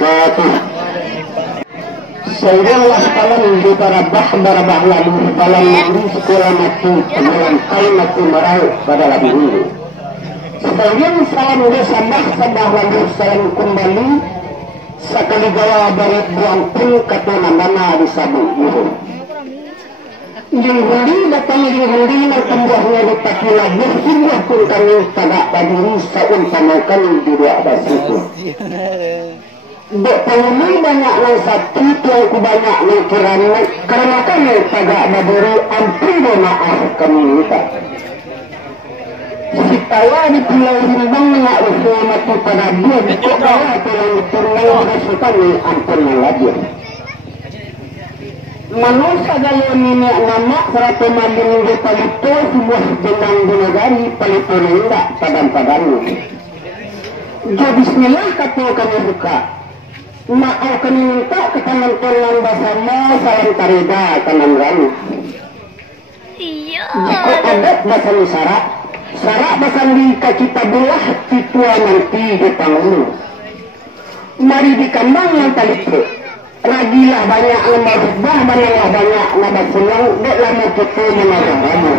wabarakatuh. Sayanglah kalam di barabah lalu dalam negeri sekolah mati dalam kalimat merau pada lagu ini. Sebagian salam sabah lalu salam kembali sekali gawa barat buang pun kata nama di sabu itu. Linghundi datang linghundi nak tembuhnya di kaki lagu sungguh pun kami tidak berdiri seumpamakan di dua atas itu. Dek pengemang banyak yang satu tuan ku banyak yang kirana karena kami tidak berdiri ampun maaf kami minta. Si tawa di pulau Rimbang nak usul mati pada dia kok bawa tulang turun rasukan ampun lagi. Manusia gaya minyak nama serata malin di palito sebuah jenang binagari palito nendak padam-padamnya. Jadi bismillah kata kami buka. Maaf kami minta ke tangan-tangan bersama salam tarida tanam rani. Jika adat bahasa syarat, syarat bahasa di kita belah titua nanti di panggung. Mari dikambang yang palito. Ragilah banyak nama rubah, banyaklah banyak nama senang, dek lama kita menarang kamu.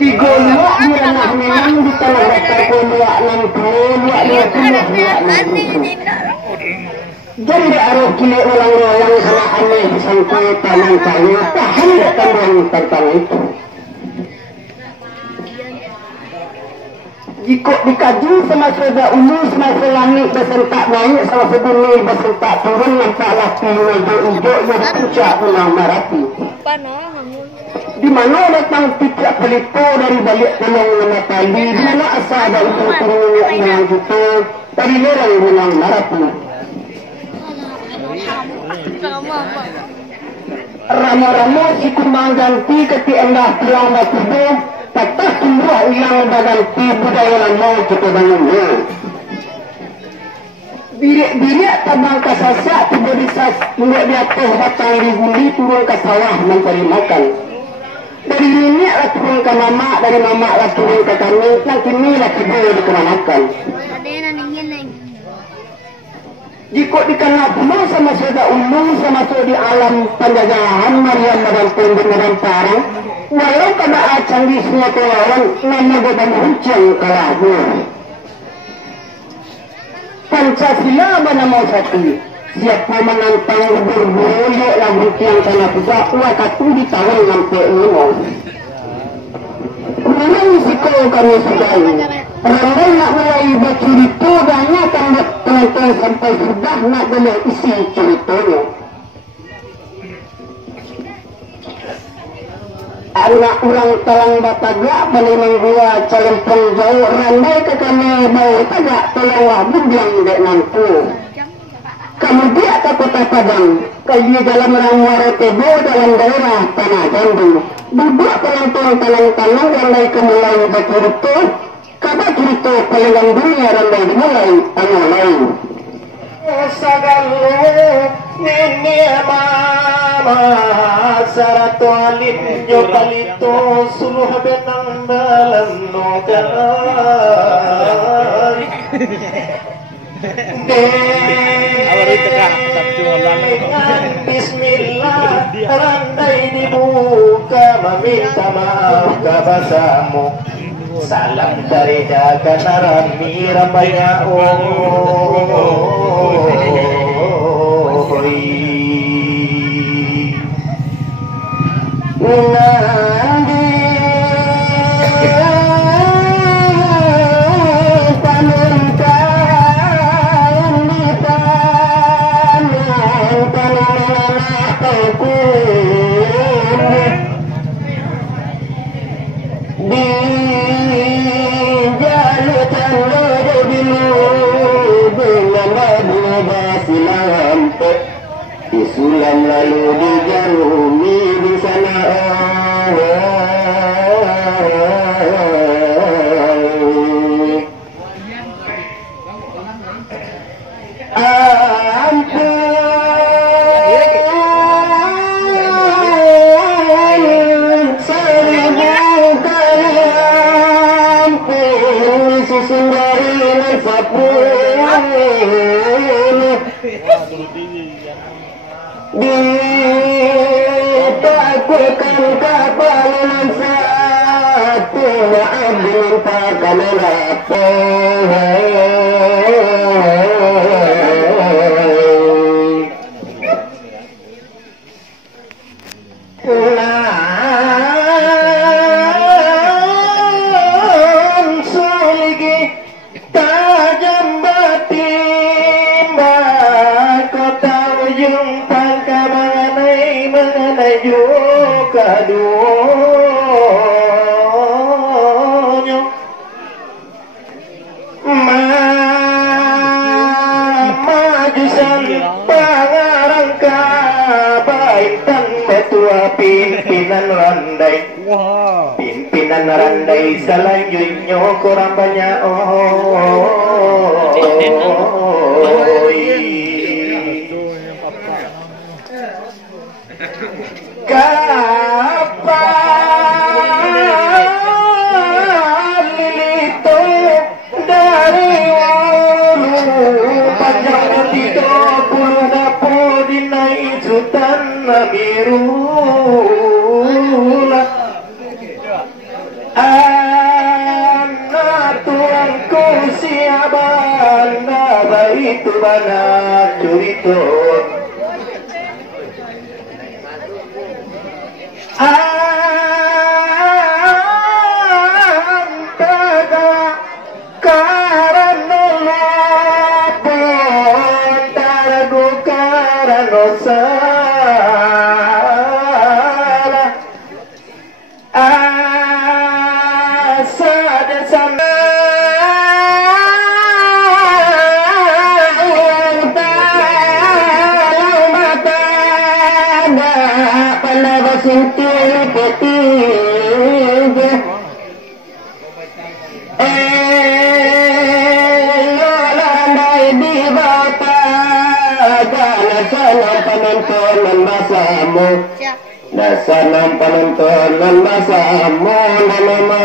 Tiga luak diranah memang di tanah datar pun luak 60, luak 20, luak 60. Jadi arah kini orang-orang sana aneh disangkut tanam tanya, tahan dek tambang tentang itu. Jika dikaji semasa ulu semasa langit bersentak naik semasa bumi bersentak turun nampak laki hijau-hijau yang puncak pulang marapi. Di mana datang pijak pelito dari balik pulang nama tali, di mana asal dari turun yang gitu dari lerang pulang marapi. Rama-rama si kumbang ganti keti endah pulang batu patah tumbuh yang berganti budaya lama kita bangunnya. Birik-birik tabang kasasak tiba di atas batang diguli turun ke sawah mencari makan. Dari ini lah turun ke mama, dari mama lah turun ke kami, yang kini lah tiba di kemanakan. Jika dikenal penuh sama sudah ulu sama sudah di alam penjajahan Maryam dan penjemuran parang. Walau kada canggih semua kelawan nama beban hujan kalahnya. Pancasila bernama satu. Siapa menantang berbulu lagu tiang sana juga wakatu di tahun sampai ini. Memang risiko kami sedang. Ramai nak mulai bercerita banyak kan sampai sudah nak boleh isi ceritanya. Anak orang talang batagak menemang gua calempong jauh randai ke kami bau tagak tolonglah bumblang dek nantu. Kamu dia ke kota Padang, kayu dalam rangwara tebo dalam daerah tanah jandu. Duduk pelantong talang-talang randai kemulai bercerita, kabar cerita pelangan dunia randai dimulai tanah lain. Sagalu nini mama saratu alim jokalito suluh benang dalam nokan dengan bismillah randai dibuka meminta maaf kabasamu. Salam dari jaga narami rambanya Isulam lalu dijarumi di sana. Ampun, seribu kali ampun, Ditakukan kapalan satu abdin pakamalapo pimpinan randai, pimpinan randai selanjutnya kurang banyak kapan itu dari ulu panjang 30 dapur dinaik sultan biru anak tuanku siaban itu banyak cerita antara karena lapor tarago karena salah asa dan sana yang tahu mata pada sentuh peti landai di bata sana penonton masamu dasana penonton masamu nama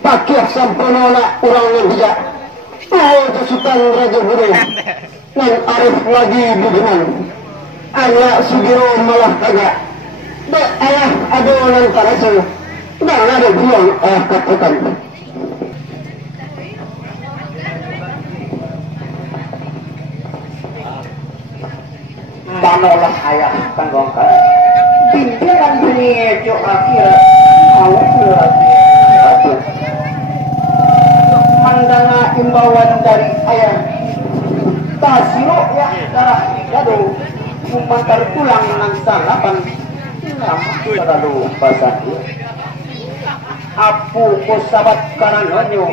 Pakai sampurna orang yang bijak. Oh, Sultan Raja Guru dan Arif lagi budiman. Anak Sugiro malah kagak. Dek ayah ada orang karasu. Dan ada bilang katakan. panolah ayah tanggongkan bimbingan dunia jo akhirat mau lagi mandanga imbauan dari ayah tasiro ya darah gado memantar tulang nan salapan lama terlalu basah apu ko sabat karanganyo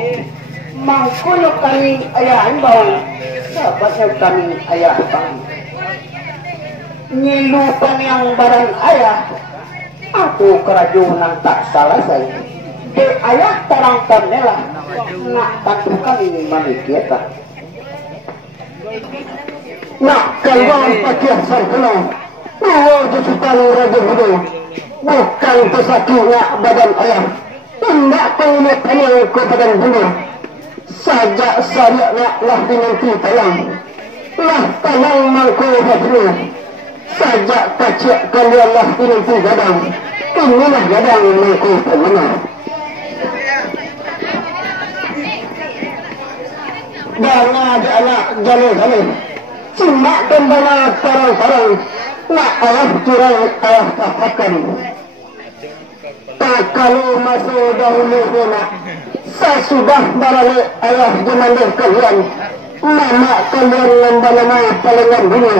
mangkono kami ayah imbau sahabatnya kami ayah bang nyilupan yang barang ayah aku kerajunan tak salah saya de ayah terangkan nelah nak bantu kami memikirkan nak kalau pakai sarkano jutaan raja hidup bukan pesakitnya badan ayah tidak pengingatkan yang ke badan bulu sajak sajak lah dengan kita lah tanang mangku badru sajak kacik kalian lah dengan ti gadang inilah gadang mangku pemenang dana ada anak jalur cuma kembali parang-parang nak ayah curang ayah tapakan tak kalau masuk dahulu nak sesudah barang ayah dimandir kalian mama kalian lembana palingan dulu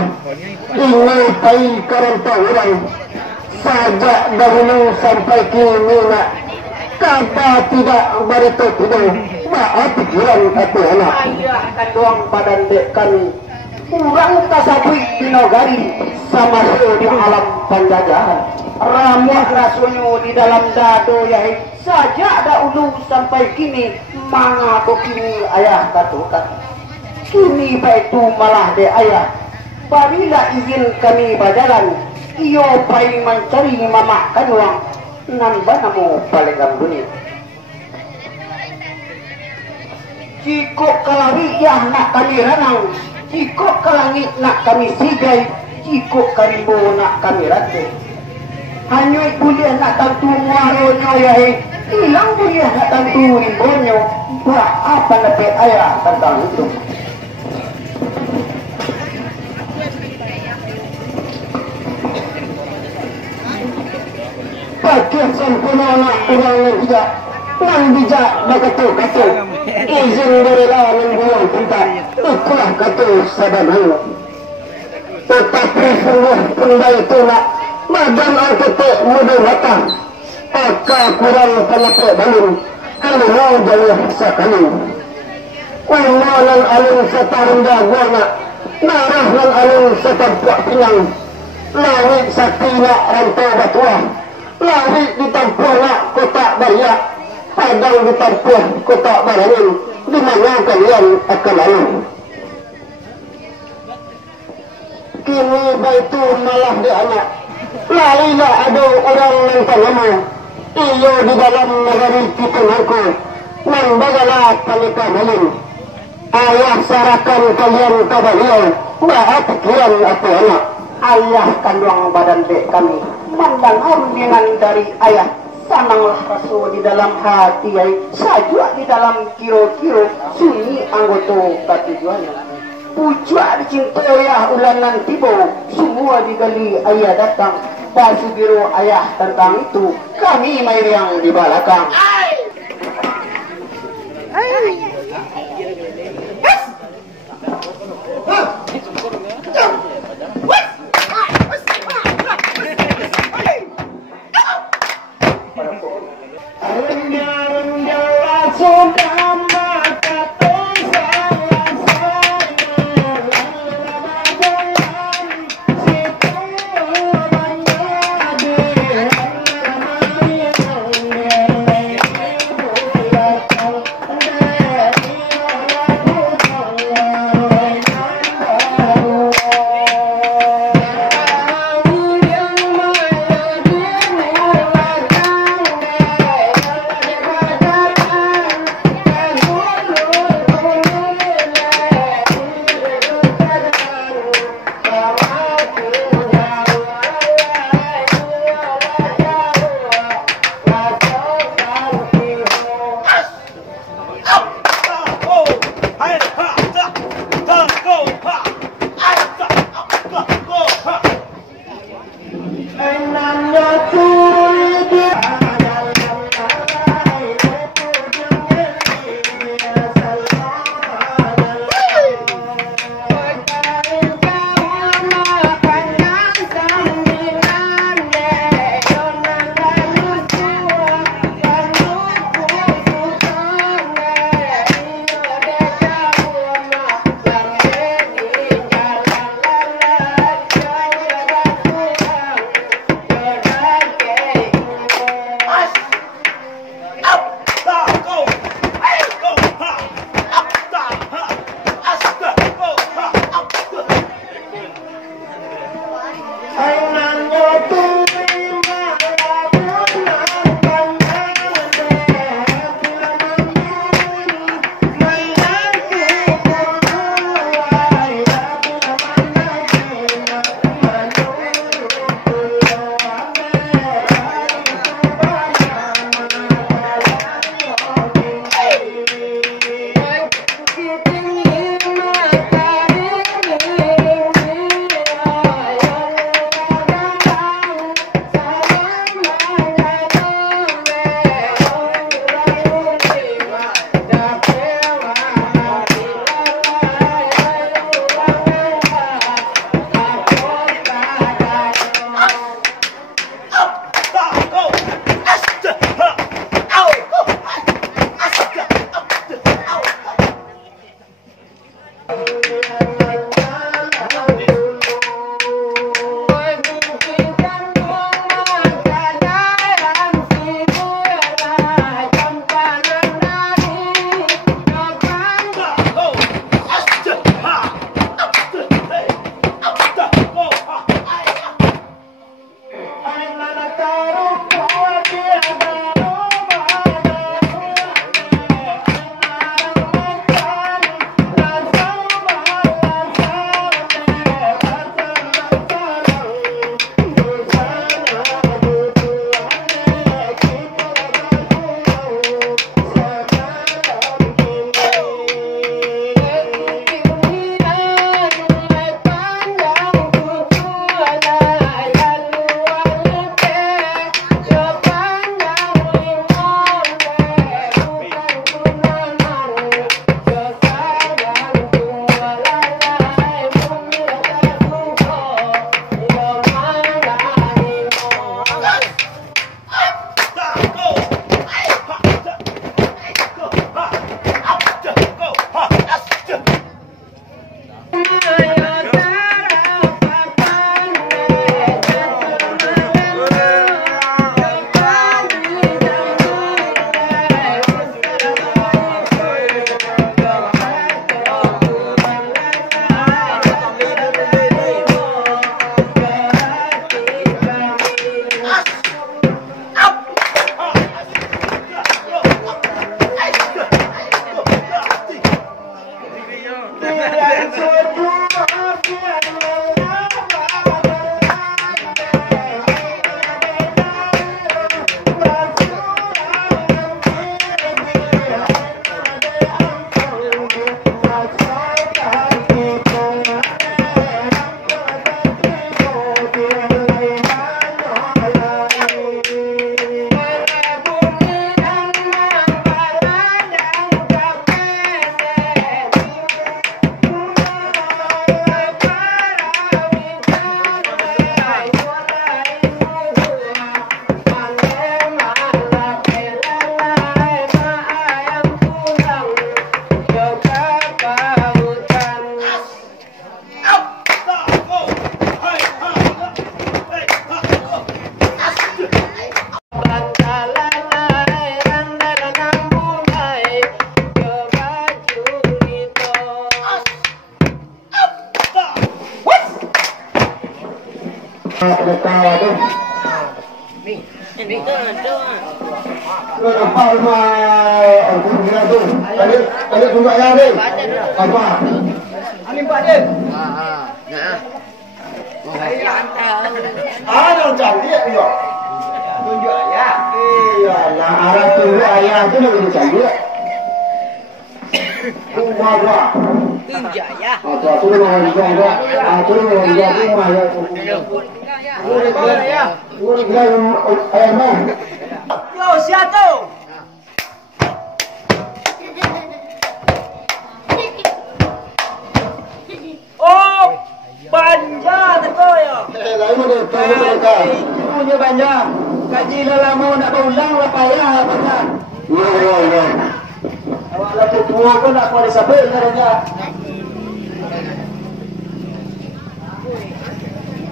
ini pai karanta orang saja dahulu sampai kini nak kata tidak barito tidak maaf pikiran aku anak ayah akan doang badan dek kami kurang kasabui binogari sama di alam penjajahan ramuh rasunyo di dalam dado ya saja dahulu sampai kini mangaku kini ayah katukan kini itu malah de ayah barilah izin kami berjalan iyo pai mencari mama kanuang nan banamu palingan dunia jiko kalawi ya nak kami ranang jiko kalangit nak kami sigai jiko karimbo nak kami rate hanya boleh nak tentu muaronyo ya hilang boleh nak tentu rimbonyo apa lebih ayah tentang itu pakai sempurna nak orang yang tidak nan bijak bakatu izin berilah membuang tempat itulah kata sabangan tetapi sungguh benda itu nak madam arketek mudah matang maka kurang penetek balun kalau mau jauh sakali kumalan alun setarunda guna narah lan alun setampak pinang langit sakti nak rantau batuah langit ditampuh nak kotak bariak padang ditampuh kotak barangin di mana kalian akan lalu kini baitu malah di anak lalilah ada orang yang tanama iyo di dalam negeri pitunanku membagalah palika malin ayah sarakan kalian ke beliau bahwa pikiran aku anak ayah kandung badan dek kami mandang dengan dari ayah sananglah rasul di dalam hati ay sajua di dalam kiro-kiro sunyi anggota katujuannya pucuk dicintai ayah ulanan tibo semua digali ayah datang baju biru ayah tentang itu kami main yang di belakang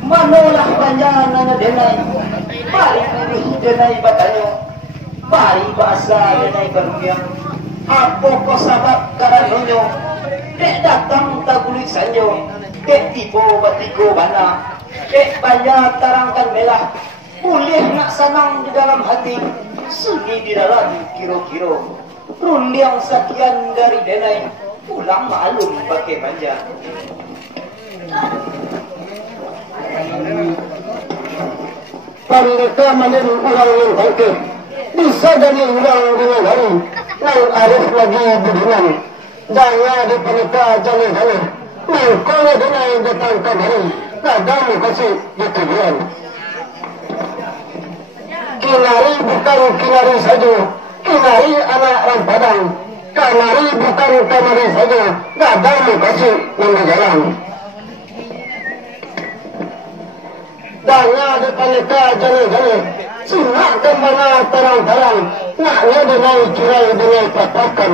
Manolah panjang nana denai, bari ini denai batayo, bari bahasa denai beruyang. Apa kau sahabat karanonyo, dek datang tagulik sanyo, dek tibo batiko bana, dek banyak tarangkan melah, boleh nak senang di dalam hati, sunyi di dalam kiro-kiro. Rundiang sekian dari denai, pulang maklum pakai panjang. Pandeka manin ulang yang bangkit bisa jadi ulang dengan hari nang arif lagi budinan daya di pandeka jali-jali nang kone denai datang kabari kadang kasih di tujuan kinari bukan kinari saja kinari anak orang Padang kamari bukan kamari saja kadang kasih nama jalan danya di pandeka jali-jali sunnah kemana terang-terang naknya denai kirai denai patakan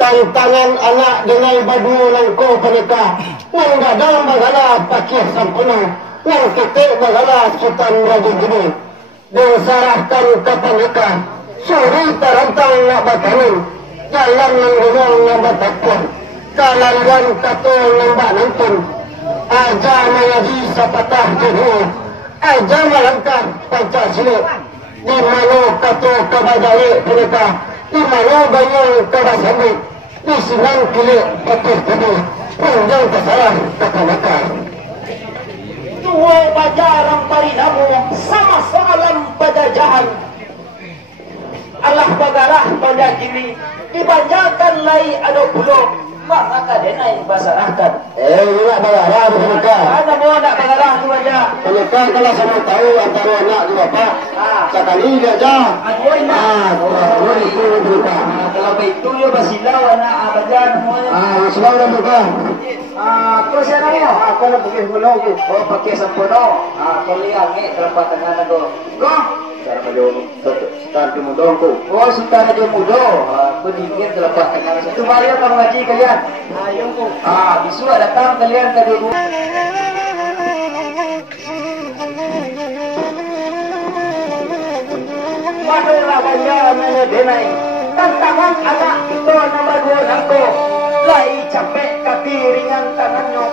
tantangan anak dengan badu nangko penika nang gadang bagala pakih sampuna nang kita bagala sultan raja gini dan sarahkan ke penika suri terentang nak batanin jalan nang gulung nang batakun kalangan katul nang banantun aja mengaji sapatah jenuh aja melangkah Pancasila di mana katul kabajali penika di mana bayang kabasami di sinang kilik patuh tadi panjang kesalah kata makar dua pajarang parinamu sama soalan pajajahan Allah bagarah pada kini dibanyakan lai ada pulau maka denai basarahkan nak bagarah mereka ada mau nak bagarah tu aja mereka kalau sama tahu antara anak dua pak sekali dia aja itu mereka kalau begitu dia basilau anak abajan selalu mereka terus yang nama aku nak pergi pulau tu pakai sampono kau lihat ni terlepas tangan aku cara baju sultan Timudong tu sultan aja mudo aku dingin terlepas tangan itu mari kamu ngaji kalian ayo ku bisu datang kalian ke dulu Mahal banyak mana denai tantangan anak itu nama dua nangko lai capek kaki ringan tangannya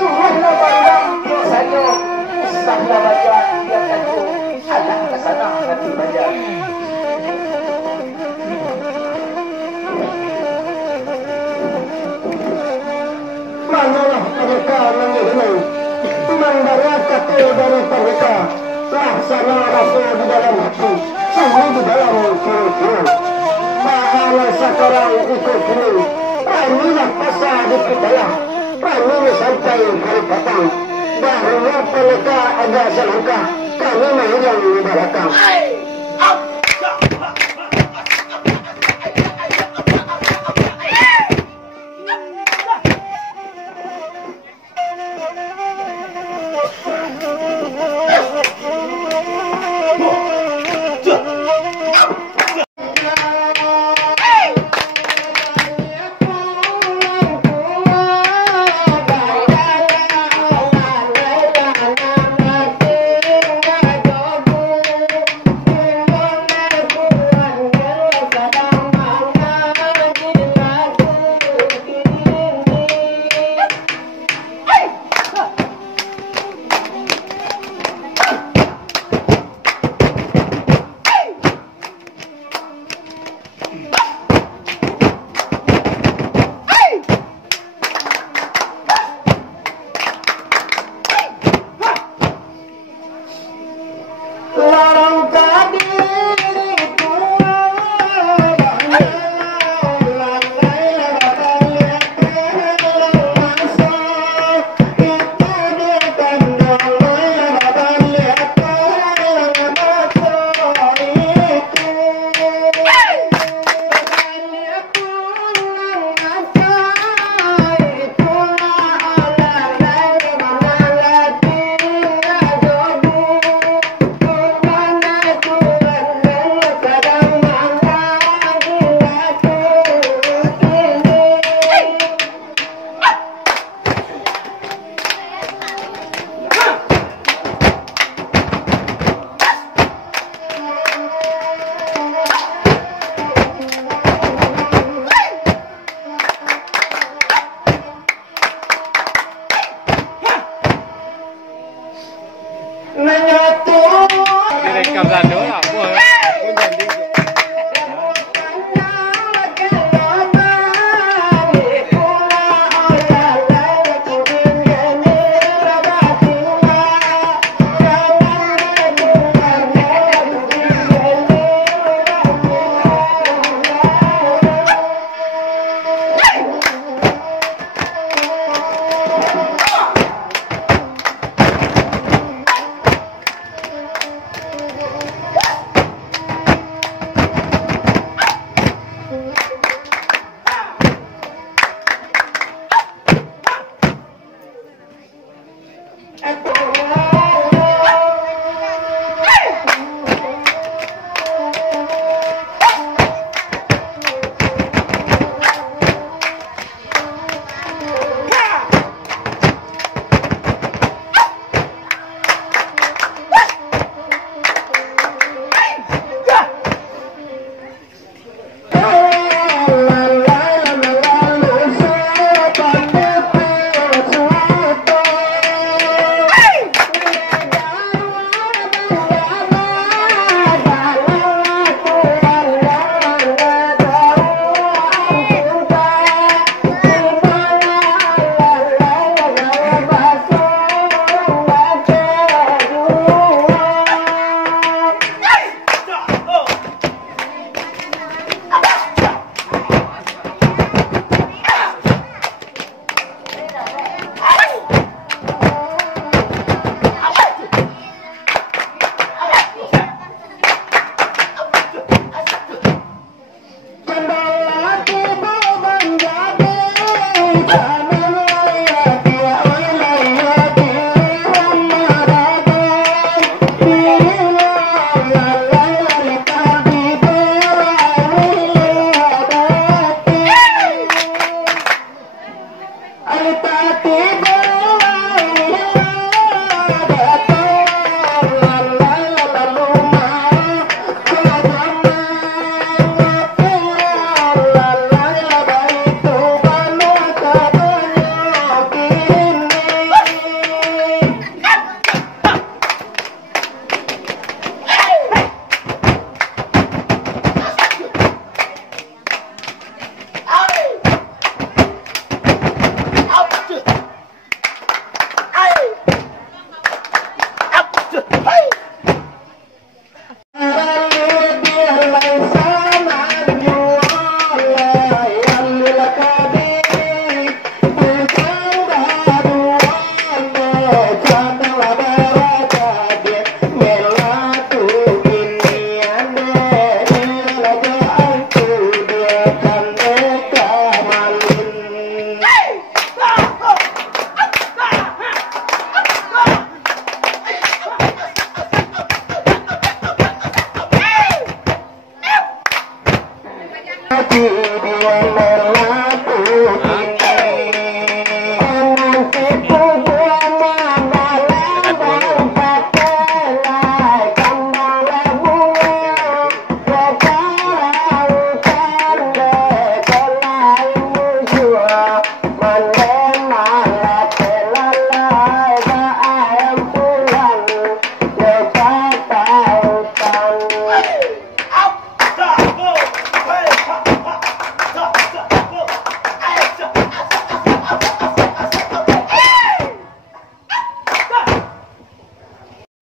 suruhlah bayang dosanya usahlah baca biarkan ku anak kesana nanti baca manalah mereka mengenai membawa katil dari mereka laksana rasul di dalam hati sungguh di dalam kiri-kiri mahala sekarang ikut kiri ramilah pasal di kepala ramilah sampai hari petang barulah mereka agak selangkah kami menghidang di belakang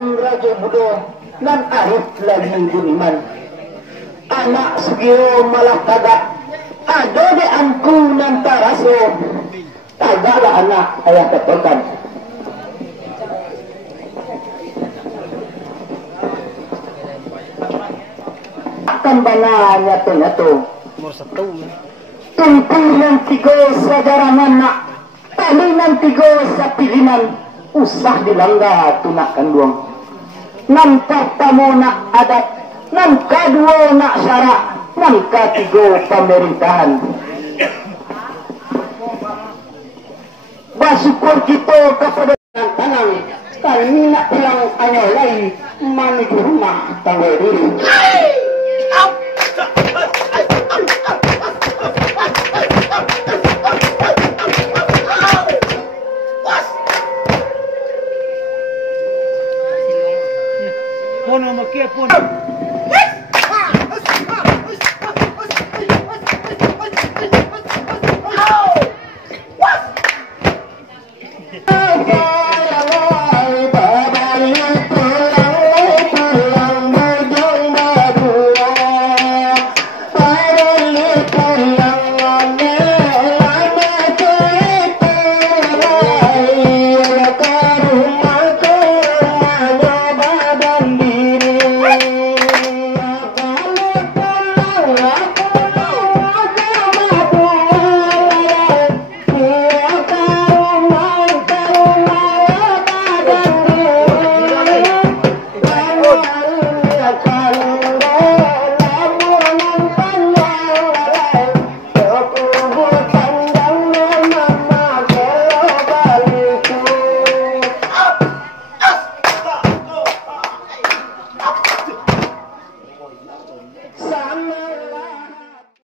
Raja Budo nan arif lagi buniman anak sugio malah tagak ado de angku nan taraso tagala anak ayah ketokan akan bananya tenato tungkulan tigo sa garangan na talinan tigo sa pilinan usah dilangga tunakan duang nan pertama nak adat nan kedua nak syarak nan ketiga pemerintahan bersyukur kita kepada tanang kami nak pulang anyolai menuju rumah tangga diri